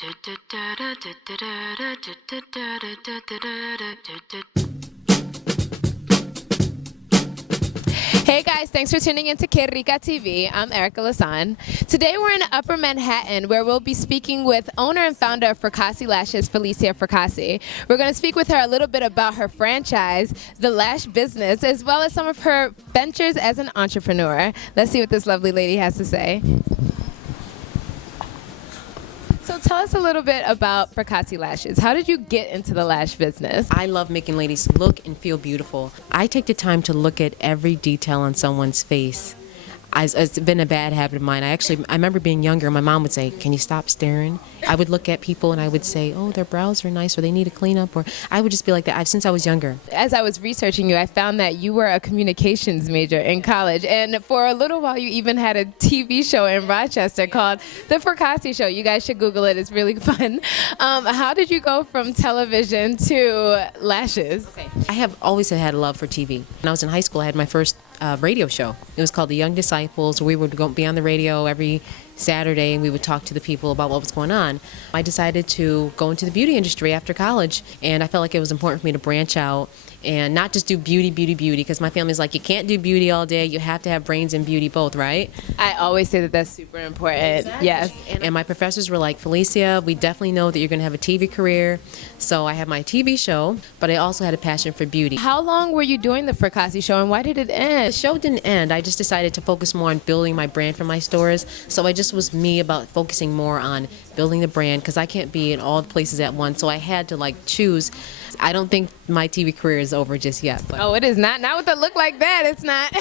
Hey guys, thanks for tuning into QueRicaTV. I'm Erica Lasan. Today we're in Upper Manhattan where we'll be speaking with owner and founder of Fracassi Lashes, Falicia Fracassi. We're going to speak with her a little bit about her franchise, the Lash business, as well as some of her ventures as an entrepreneur. Let's see what this lovely lady has to say. So tell us a little bit about Fracassi Lashes. How did you get into the lash business? I love making ladies look and feel beautiful. I take the time to look at every detail on someone's face. It's been a bad habit of mine. I remember being younger, my mom would say, "Can you stop staring?" I would look at people and I would say, "Oh, their brows are nice," or "They need a cleanup," or I would just be like that since I was younger. As I was researching you, I found that you were a communications major in college, and for a little while you even had a TV show in Rochester called The Fracassi Show. You guys should Google it, it's really fun. How did you go from television to lashes? Okay. I have always had a love for TV. When I was in high school, I had my first radio show. It was called The Young Disciples. We would be on the radio every Saturday and we would talk to the people about what was going on. I decided to go into the beauty industry after college, and I felt like it was important for me to branch out and not just do beauty, because my family's like, you can't do beauty all day, you have to have brains and beauty both, right? I always say that that's super important. Exactly. Yes. And my professors were like, "Felicia, we definitely know that you're going to have a TV career." So I had my TV show, but I also had a passion for beauty. How long were you doing the Fracassi Show and why did it The end? show didn't end. I just decided to focus more on building my brand for my stores. So I just was me about focusing more on building the brand because I can't be in all the places at once. So I had to choose. I don't think my TV career is over just yet. But. Oh, it is not. Not with a look like that. It's not.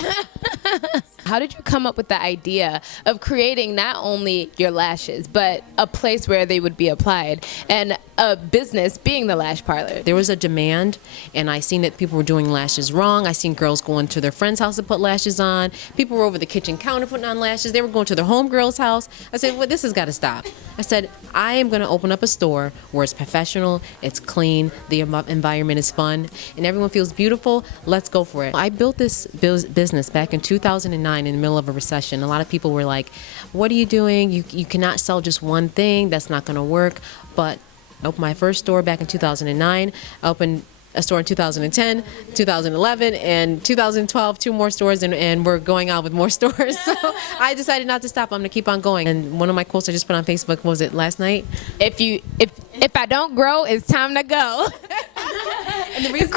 How did you come up with the idea of creating not only your lashes, but a place where they would be applied and a business being the lash parlor? There was a demand, and I seen that people were doing lashes wrong. I seen girls going to their friend's house to put lashes on. People were over the kitchen counter putting on lashes. They were going to their homegirl's house. I said, well, this has got to stop. I said, I am going to open up a store where it's professional, it's clean, the environment is fun, and everyone feels beautiful. Let's go for it. I built this business back in 2009 in the middle of a recession. A lot of people were like, what are you doing? You cannot sell just one thing. That's not going to work. But I opened my first store back in 2009. I opened a store in 2010, 2011, and 2012, 2 more stores, and we're going out with more stores. So I decided not to stop. I'm going to keep on going. And one of my quotes I just put on Facebook, what was it, last night? If I don't grow, it's time to go. And the reason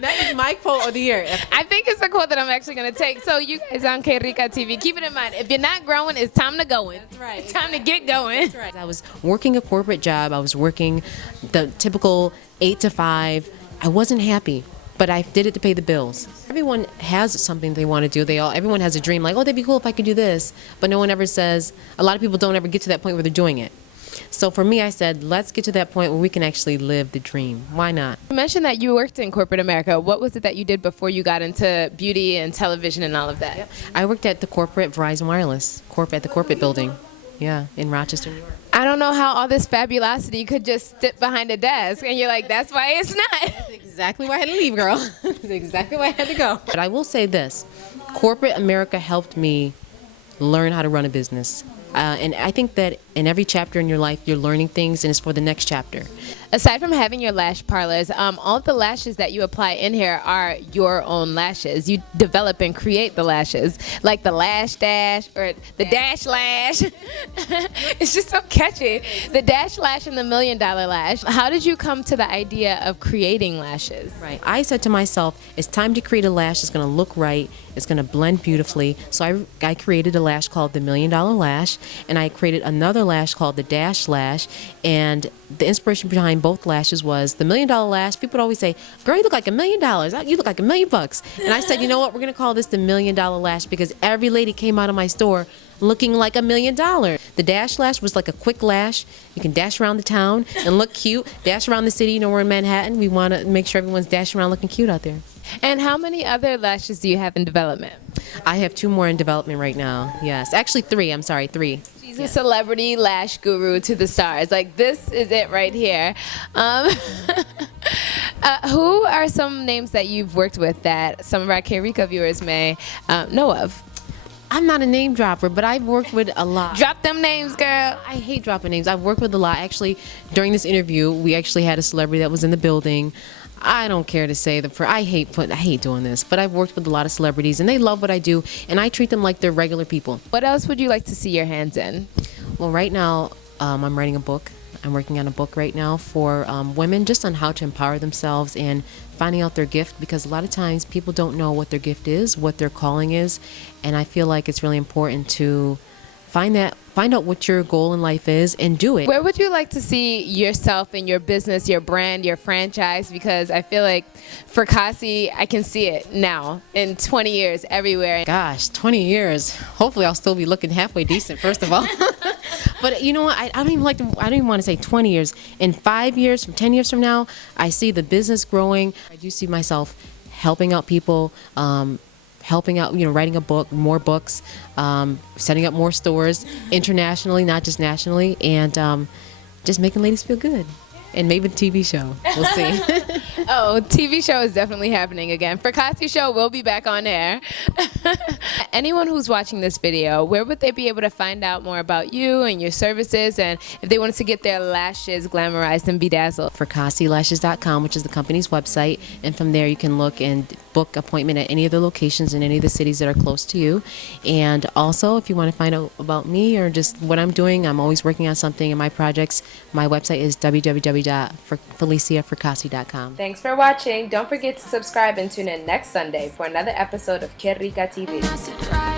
that is my quote of the year. I think it's a quote that I'm actually going to take. So you guys on QuEricaTV, keep it in mind. If you're not growing, it's time to go. That's right. It's time to get going. That's right. I was working a corporate job. I was working the typical 8 to 5. I wasn't happy, but I did it to pay the bills. Everyone has something they want to do. Everyone has a dream, like, oh, that'd be cool if I could do this. But no one ever says, a lot of people don't ever get to that point where they're doing it. So for me, I said, let's get to that point where we can actually live the dream. Why not? You mentioned that you worked in corporate America. What was it that you did before you got into beauty and television and all of that? Yep. I worked at the corporate Verizon Wireless, at the corporate building. Yeah, in Rochester, New York. I don't know how all this fabulosity could just sit behind a desk and you're like, that's why it's not. That's exactly why I had to leave, girl. That's exactly why I had to go. But I will say this, corporate America helped me learn how to run a business. And I think that in every chapter in your life, you're learning things, and it's for the next chapter. Aside from having your lash parlors, all of the lashes that you apply in here are your own lashes. You develop and create the lashes, like the Lash Dash or the Dash Lash. It's just so catchy. The Dash Lash and the $1 Million Lash. How did you come to the idea of creating lashes? Right. I said to myself, it's time to create a lash that's going to look right. It's going to blend beautifully. So I created a lash called the $1 Million Lash, and I created another lash called the Dash Lash. And the inspiration behind both lashes was the $1 Million Lash. People would always say, girl, you look like $1 million. You look like $1 million bucks. And I said, you know what? We're going to call this the $1 Million Lash because every lady came out of my store looking like $1 million. The Dash Lash was like a quick lash. You can dash around the town and look cute. Dash around the city. You know, we're in Manhattan. We want to make sure everyone's dashing around looking cute out there. And how many other lashes do you have in development? I have 2 more in development right now. Yes. Actually 3. I'm sorry, 3. She's a celebrity lash guru to the stars. Like, this is it right here. Who are some names that you've worked with that some of our QuErica viewers may know of? I'm not a name dropper, but I've worked with a lot. Drop them names, girl. I hate dropping names. I've worked with a lot. Actually, during this interview, we actually had a celebrity that was in the building. I don't care to say I hate doing this, but I've worked with a lot of celebrities, and they love what I do, and I treat them like they're regular people. What else would you like to see your hands in? Well, right now, I'm writing a book. I'm working on a book right now for women, just on how to empower themselves and finding out their gift, because a lot of times people don't know what their gift is, what their calling is, and I feel like it's really important to find out what your goal in life is and do it. Where would you like to see yourself in your business, your brand, your franchise? Because I feel like Fracassi, I can see it now in 20 years everywhere. Gosh, 20 years. Hopefully I'll still be looking halfway decent, first of all. But you know what? I don't even want to say 20 years. In 5 years, from 10 years from now, I see the business growing. I do see myself helping out people, helping out, writing a book, more books, setting up more stores internationally, not just nationally, and just making ladies feel good. And maybe the TV show. We'll see. Oh, TV show is definitely happening again. Fracassi show will be back on air. Anyone who's watching this video, where would they be able to find out more about you and your services, and if they wanted to get their lashes glamorized and bedazzled? FracassiLashes.com, which is the company's website, and from there you can look and book appointment at any of the locations in any of the cities that are close to you. And also, if you want to find out about me or just what I'm doing, I'm always working on something in my projects. My website is www.FaliciaFracassi.com. Thanks for watching. Don't forget to subscribe and tune in next Sunday for another episode of QueRicaTV.